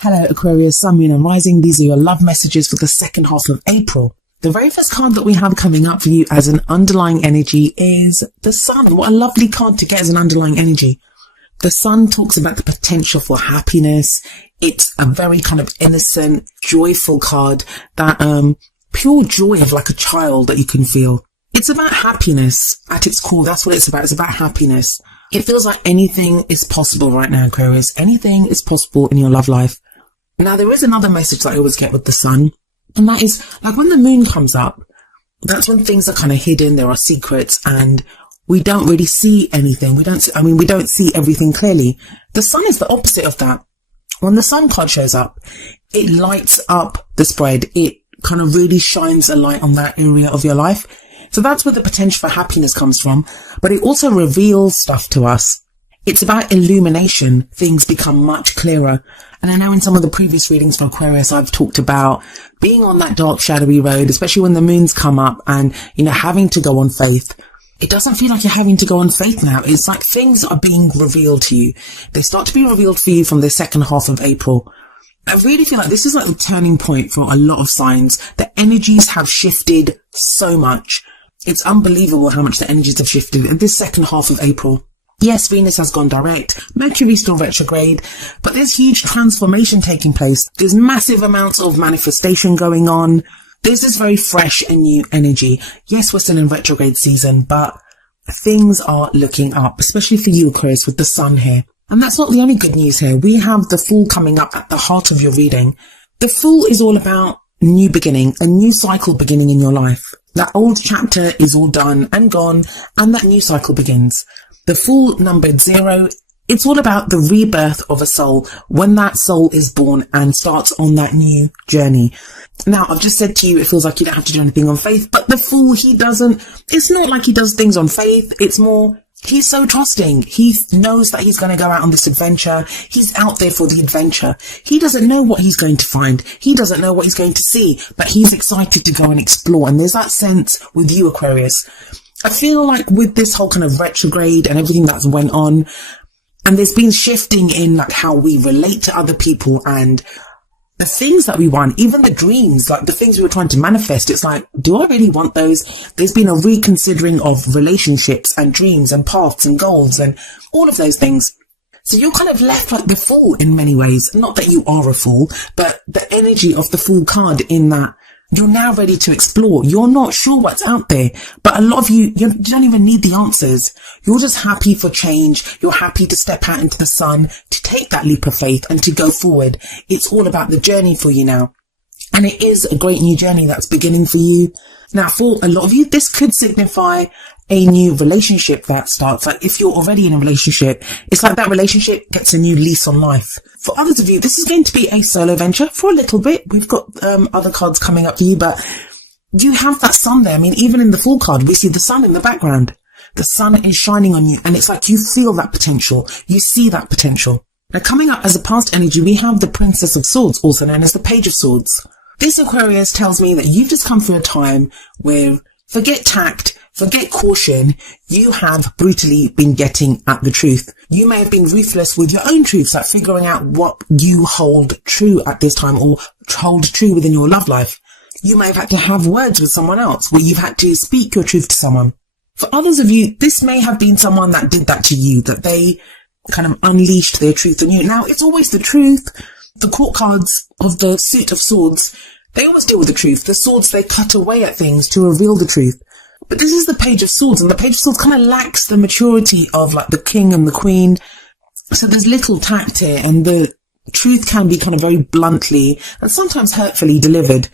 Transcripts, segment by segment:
Hello Aquarius, Sun, Moon and Rising. These are your love messages for the second half of April. The very first card that we have coming up for you as an underlying energy is the Sun. What a lovely card to get as an underlying energy. The Sun talks about the potential for happiness. It's a very kind of innocent, joyful card, that pure joy of like a child that you can feel. It's about happiness at its core. That's what it's about. It's about happiness. It feels like anything is possible right now, Aquarius. Anything is possible in your love life. Now, there is another message that I always get with the Sun, and that is, like, when the moon comes up, that's when things are kind of hidden, there are secrets, and we don't really see anything. We don't see everything clearly. The Sun is the opposite of that. When the Sun card shows up, it lights up the spread. It kind of really shines a light on that area of your life. So that's where the potential for happiness comes from, but it also reveals stuff to us. It's about illumination. Things become much clearer. And I know in some of the previous readings for Aquarius, I've talked about being on that dark, shadowy road, especially when the moons come up and, having to go on faith. It doesn't feel like you're having to go on faith now. It's like things are being revealed to you. They start to be revealed for you from the second half of April. I really feel like this is like a turning point for a lot of signs. The energies have shifted so much. It's unbelievable how much the energies have shifted in this second half of April. Yes, Venus has gone direct, Mercury's still retrograde, but there's huge transformation taking place. There's massive amounts of manifestation going on. There's this very fresh and new energy. Yes, we're still in retrograde season, but things are looking up, especially for you, Aquarius, with the Sun here. And that's not the only good news here. We have the Fool coming up at the heart of your reading. The Fool is all about new beginning, a new cycle beginning in your life. That old chapter is all done and gone, and that new cycle begins. The Fool numbered 0. It's all about the rebirth of a soul, when that soul is born and starts on that new journey. Now, I've just said to you, it feels like you don't have to do anything on faith, but the Fool, it's not like he does things on faith. It's more, he's so trusting. He knows that he's going to go out on this adventure. He's out there for the adventure. He doesn't know what he's going to find. He doesn't know what he's going to see, but he's excited to go and explore. And there's that sense with you, Aquarius. I feel like with this whole kind of retrograde and everything that's went on, and there's been shifting in like how we relate to other people and the things that we want, even the dreams, like the things we were trying to manifest. It's like, do I really want those? There's been a reconsidering of relationships and dreams and paths and goals and all of those things. So you're kind of left like the Fool in many ways. Not that you are a fool, but the energy of the Fool card in that you're now ready to explore. You're not sure what's out there, but a lot of you don't even need the answers. You're just happy for change. You're happy to step out into the sun, to take that leap of faith and to go forward. It's all about the journey for you now. And it is a great new journey that's beginning for you. Now, for a lot of you, this could signify a new relationship that starts. Like if you're already in a relationship, it's like that relationship gets a new lease on life. For others of you, this is going to be a solo venture for a little bit. We've got other cards coming up for you, but you have that Sun there. I mean, even in the Fool card, we see the Sun in the background. The Sun is shining on you, and it's like you feel that potential. You see that potential. Now, coming up as a past energy, we have the Princess of Swords, also known as the Page of Swords. This, Aquarius, tells me that you've just come through a time where forget tact, forget caution, you have brutally been getting at the truth. You may have been ruthless with your own truths, like figuring out what you hold true at this time or hold true within your love life. You may have had to have words with someone else where you've had to speak your truth to someone. For others of you, this may have been someone that did that to you, that they kind of unleashed their truth on you. Now, it's always the truth. The court cards of the Suit of Swords, they always deal with the truth. The swords, they cut away at things to reveal the truth. But this is the Page of Swords, and the Page of Swords kind of lacks the maturity of like the king and the queen. So there's little tact here, and the truth can be kind of very bluntly and sometimes hurtfully delivered.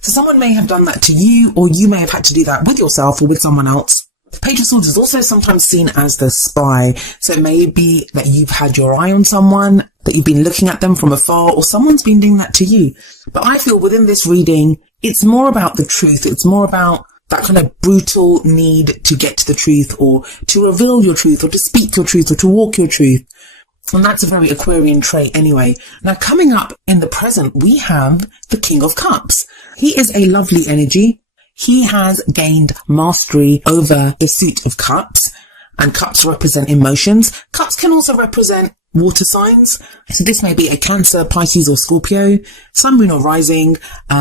So someone may have done that to you, or you may have had to do that with yourself or with someone else. The Page of Swords is also sometimes seen as the spy. So it may be that you've had your eye on someone, that you've been looking at them from afar, or someone's been doing that to you. But I feel within this reading, it's more about the truth. It's more about that kind of brutal need to get to the truth, or to reveal your truth, or to speak your truth, or to walk your truth. And that's a very Aquarian trait anyway. Now, coming up in the present, we have the King of Cups. He is a lovely energy. He has gained mastery over the Suit of Cups, and cups represent emotions. Cups can also represent water signs. So this may be a Cancer, Pisces or Scorpio, Sun, Moon or Rising,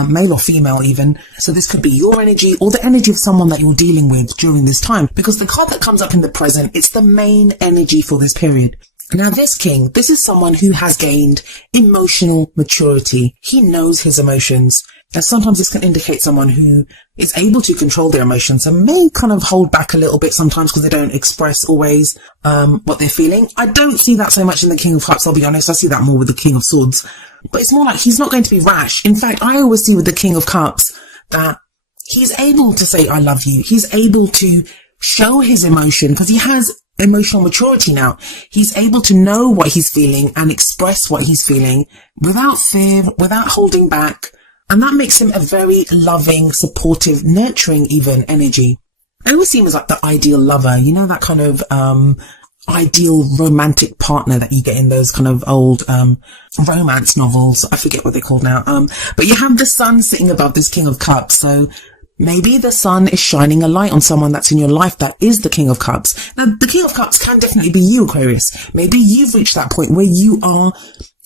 male or female even. So this could be your energy or the energy of someone that you're dealing with during this time, because the card that comes up in the present, it's the main energy for this period. Now this king, this is someone who has gained emotional maturity. He knows his emotions. And sometimes this can indicate someone who is able to control their emotions and may kind of hold back a little bit sometimes because they don't express always what they're feeling. I don't see that so much in the King of Cups, I'll be honest. I see that more with the King of Swords. But it's more like he's not going to be rash. In fact, I always see with the King of Cups that he's able to say, I love you. He's able to show his emotion because he has emotional maturity now. He's able to know what he's feeling and express what he's feeling without fear, without holding back. And that makes him a very loving, supportive, nurturing even energy. I always see him as like the ideal lover, you know, that kind of ideal romantic partner that you get in those kind of old romance novels. I forget what they're called now. But you have the sun sitting above this King of Cups. So maybe the sun is shining a light on someone that's in your life that is the King of Cups. Now, the King of Cups can definitely be you, Aquarius. Maybe you've reached that point where you are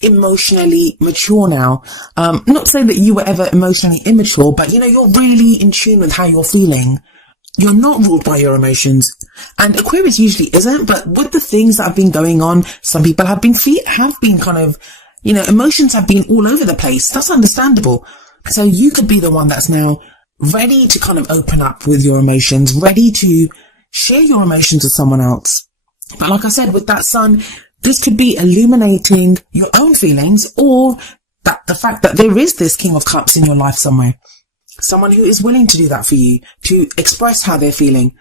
emotionally mature now. Not saying that you were ever emotionally immature, but you know, you're really in tune with how you're feeling. You're not ruled by your emotions. And Aquarius usually isn't, but with the things that have been going on, some people have been kind of, you know, emotions have been all over the place. That's understandable. So you could be the one that's now ready to kind of open up with your emotions, ready to share your emotions with someone else. But like I said, with that sun, this could be illuminating your own feelings, or that the fact that there is this King of Cups in your life somewhere. Someone who is willing to do that for you, to express how they're feeling.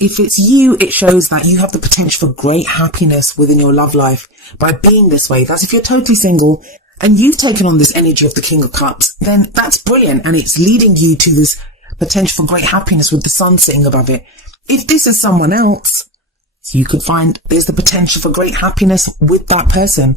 If it's you, it shows that you have the potential for great happiness within your love life by being this way. That's if you're totally single and you've taken on this energy of the King of Cups, then that's brilliant. And it's leading you to this potential for great happiness with the sun sitting above it. If this is someone else, you could find there's the potential for great happiness with that person.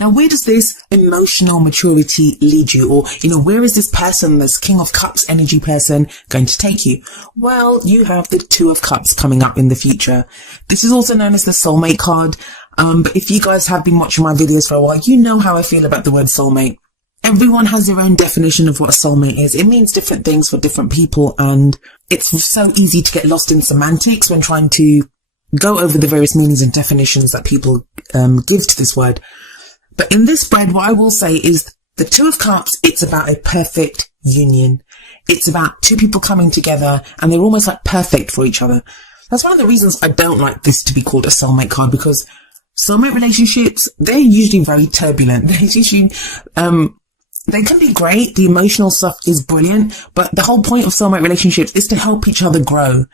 Now, where does this emotional maturity lead you? Or, you know, where is this person, this King of Cups energy person, going to take you? Well, you have the Two of Cups coming up in the future. This is also known as the soulmate card. But if you guys have been watching my videos for a while, you know how I feel about the word soulmate. Everyone has their own definition of what a soulmate is. It means different things for different people. And it's so easy to get lost in semantics when trying to go over the various meanings and definitions that people give to this word. But in this spread, what I will say is the Two of Cups, it's about a perfect union. It's about two people coming together and they're almost like perfect for each other. That's one of the reasons I don't like this to be called a soulmate card, because soulmate relationships, they're usually very turbulent. They're usually, they can be great. The emotional stuff is brilliant, but the whole point of soulmate relationships is to help each other grow.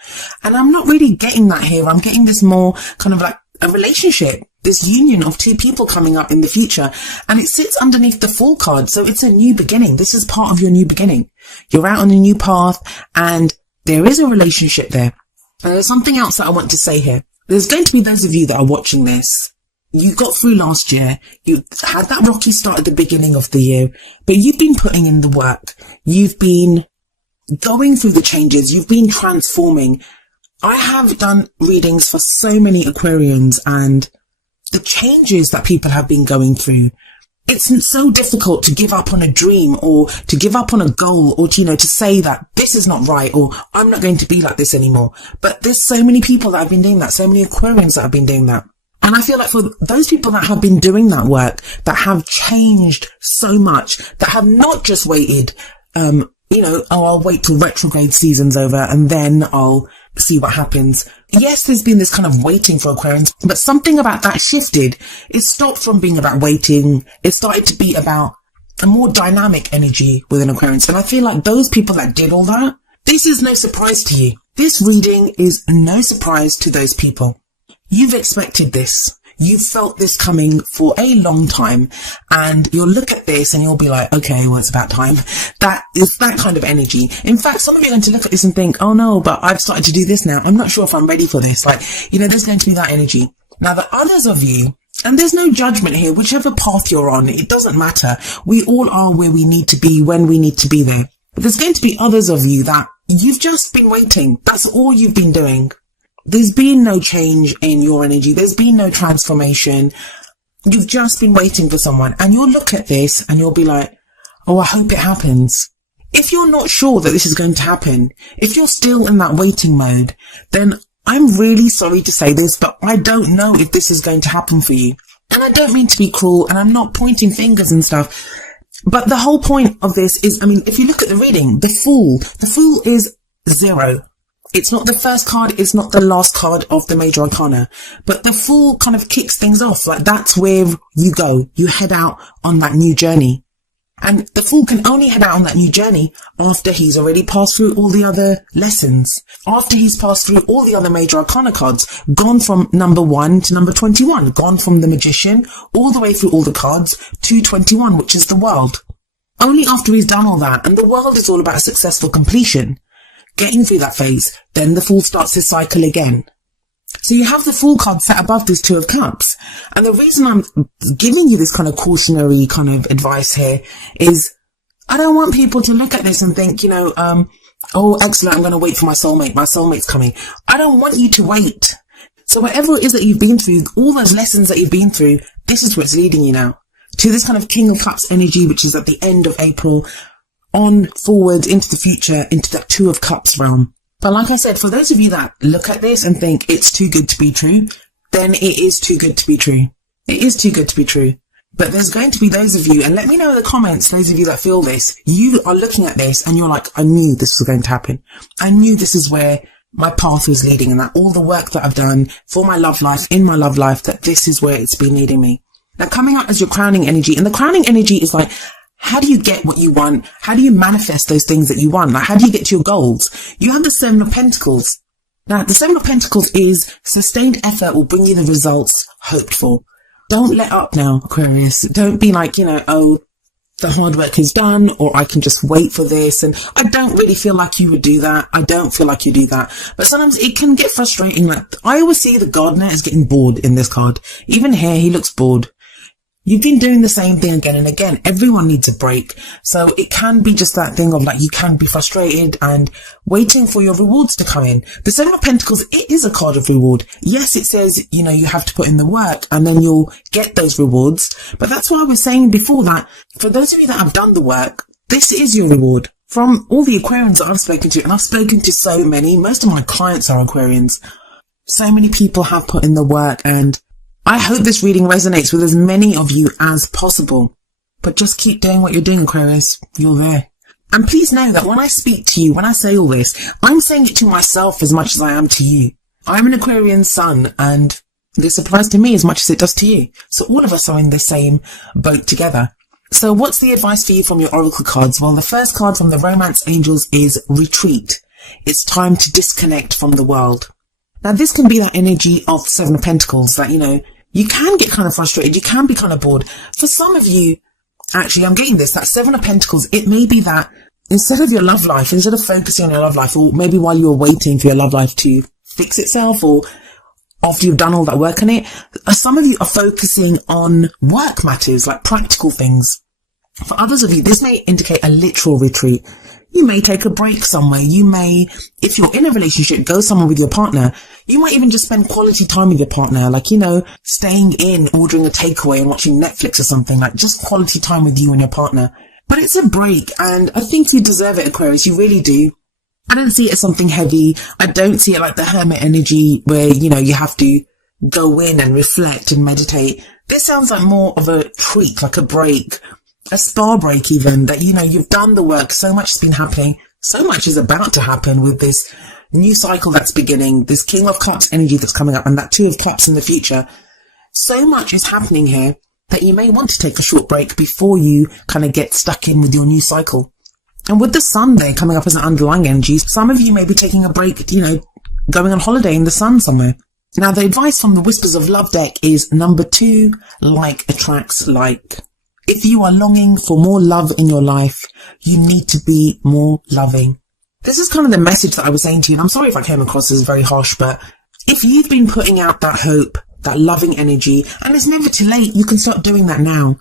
And I'm not really getting that here. I'm getting this more kind of like a relationship, this union of two people coming up in the future. And it sits underneath the Fool card. So it's a new beginning. This is part of your new beginning. You're out on a new path and there is a relationship there. And there's something else that I want to say here. There's going to be those of you that are watching this. You got through last year. You had that rocky start at the beginning of the year, but you've been putting in the work. You've been going through the changes. You've been transforming. I have done readings for so many Aquarians, and the changes that people have been going through, it's so difficult to give up on a dream or to give up on a goal or to, you know, to say that this is not right or I'm not going to be like this anymore. But there's so many people that have been doing that, so many Aquarians that have been doing that. And I feel like for those people that have been doing that work, that have changed so much, that have not just waited, you know, oh, I'll wait till retrograde season's over and then I'll see what happens. Yes, there's been this kind of waiting for Aquarians, but something about that shifted. It stopped from being about waiting. It started to be about a more dynamic energy within Aquarians. And I feel like those people that did all that, this is no surprise to you. This reading is no surprise to those people. You've expected this. You've felt this coming for a long time, and you'll look at this and you'll be like, okay, well, it's about time. That is that kind of energy. In fact, some of you are going to look at this and think, oh no, but I've started to do this now. I'm not sure if I'm ready for this. Like, you know, there's going to be that energy. Now, the others of you, and there's no judgment here, whichever path you're on, it doesn't matter. We all are where we need to be when we need to be there. But there's going to be others of you that you've just been waiting. That's all you've been doing. There's been no change in your energy. There's been no transformation. You've just been waiting for someone, and you'll look at this and you'll be like, oh, I hope it happens. If you're not sure that this is going to happen, if you're still in that waiting mode, then I'm really sorry to say this, but I don't know if this is going to happen for you. And I don't mean to be cruel, and I'm not pointing fingers and stuff, but the whole point of this is, I mean, if you look at the reading, the Fool is 0. It's not the first card, it's not the last card of the major arcana, but the Fool kind of kicks things off. Like, that's where you go. You head out on that new journey. And the Fool can only head out on that new journey after he's already passed through all the other lessons. After he's passed through all the other major arcana cards, gone from number 1 to number 21, gone from the Magician all the way through all the cards to 21, which is the World. Only after he's done all that, and the World is all about successful completion, getting through that phase, then the Fool starts his cycle again. So you have the Fool card set above this Two of Cups. And the reason I'm giving you this kind of cautionary kind of advice here is I don't want people to look at this and think, oh, excellent, I'm going to wait for my soulmate. My soulmate's coming. I don't want you to wait. So whatever it is that you've been through, all those lessons that you've been through, this is what's leading you now to this kind of King of Cups energy, which is at the end of April, on forward into the future, into that Two of Cups realm. But like I said, for those of you that look at this and think it's too good to be true, then it is too good to be true. It is too good to be true. But there's going to be those of you, and let me know in the comments, those of you that feel this, you are looking at this and you're like, I knew this was going to happen. I knew this is where my path was leading, and that all the work that I've done for my love life, in my love life, that this is where it's been leading me. Now, coming out as your crowning energy, and the crowning energy is like, how do you get what you want? How do you manifest those things that you want? Like, how do you get to your goals? You have the Seven of Pentacles. Now, the Seven of Pentacles is sustained effort will bring you the results hoped for. Don't let up now, Aquarius. Don't be like, oh, the hard work is done, or I can just wait for this. And I don't really feel like you would do that. I don't feel like you do that. But sometimes it can get frustrating. Like, I always see the gardener is getting bored in this card. Even here, he looks bored. You've been doing the same thing again and again. Everyone needs a break. So it can be just that thing of like, you can be frustrated and waiting for your rewards to come in. The Seven of Pentacles, it is a card of reward. Yes, it says, you have to put in the work and then you'll get those rewards. But that's why I was saying before that, for those of you that have done the work, this is your reward. From all the Aquarians that I've spoken to, and I've spoken to so many, most of my clients are Aquarians. So many people have put in the work, and I hope this reading resonates with as many of you as possible. But just keep doing what you're doing, Aquarius. You're there. And please know that when I speak to you, when I say all this, I'm saying it to myself as much as I am to you. I'm an Aquarian sun, and this applies to me as much as it does to you. So all of us are in the same boat together. So what's the advice for you from your oracle cards? Well, the first card from the Romance Angels is retreat. It's time to disconnect from the world. Now, this can be that energy of the Seven of Pentacles that, you can get kind of frustrated. You can be kind of bored. For some of you, actually, I'm getting this, that Seven of Pentacles, it may be that instead of your love life, instead of focusing on your love life, or maybe while you're waiting for your love life to fix itself, or after you've done all that work on it, some of you are focusing on work matters, like practical things. For others of you, this may indicate a literal retreat. You may take a break somewhere. You may, if you're in a relationship, go somewhere with your partner. You might even just spend quality time with your partner, like, staying in, ordering a takeaway and watching Netflix or something, like just quality time with you and your partner. But it's a break, and I think you deserve it, Aquarius. You really do. I don't see it as something heavy. I don't see it like the hermit energy where, you have to go in and reflect and meditate. This sounds like more of a treat, like a break. A spa break even, that, you've done the work, so much has been happening, so much is about to happen with this new cycle that's beginning, this King of Cups energy that's coming up, and that Two of Cups in the future. So much is happening here that you may want to take a short break before you kind of get stuck in with your new cycle. And with the Sun there coming up as an underlying energy, some of you may be taking a break, going on holiday in the sun somewhere. Now, the advice from the Whispers of Love deck is number 2, like attracts like. If you are longing for more love in your life, you need to be more loving. This is kind of the message that I was saying to you, and I'm sorry if I came across as very harsh, but if you've been putting out that hope, that loving energy, and it's never too late, you can start doing that now.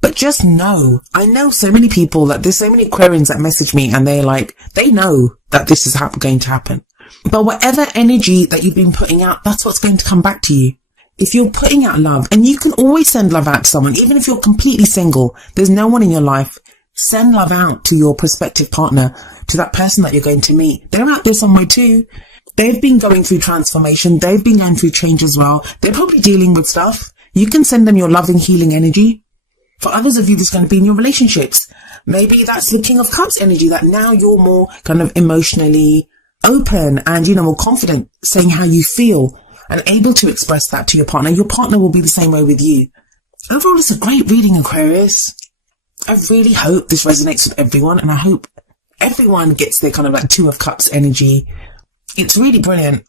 But just know, I know so many people that there's so many Aquarians that message me and they're like, they know that this is going to happen. But whatever energy that you've been putting out, that's what's going to come back to you. if you're putting out love, and you can always send love out to someone, even if you're completely single, there's no one in your life, send love out to your prospective partner, to that person that you're going to meet. They're out there somewhere too. They've been going through transformation. They've been going through change as well. They're probably dealing with stuff. You can send them your loving, healing energy. For others of you, that's going to be in your relationships. Maybe that's the King of Cups energy, that now you're more kind of emotionally open and, more confident, saying how you feel and able to express that to your partner. Your partner will be the same way with you. Overall, it's a great reading, Aquarius. I really hope this resonates with everyone, and I hope everyone gets their kind of like Two of Cups energy. It's really brilliant.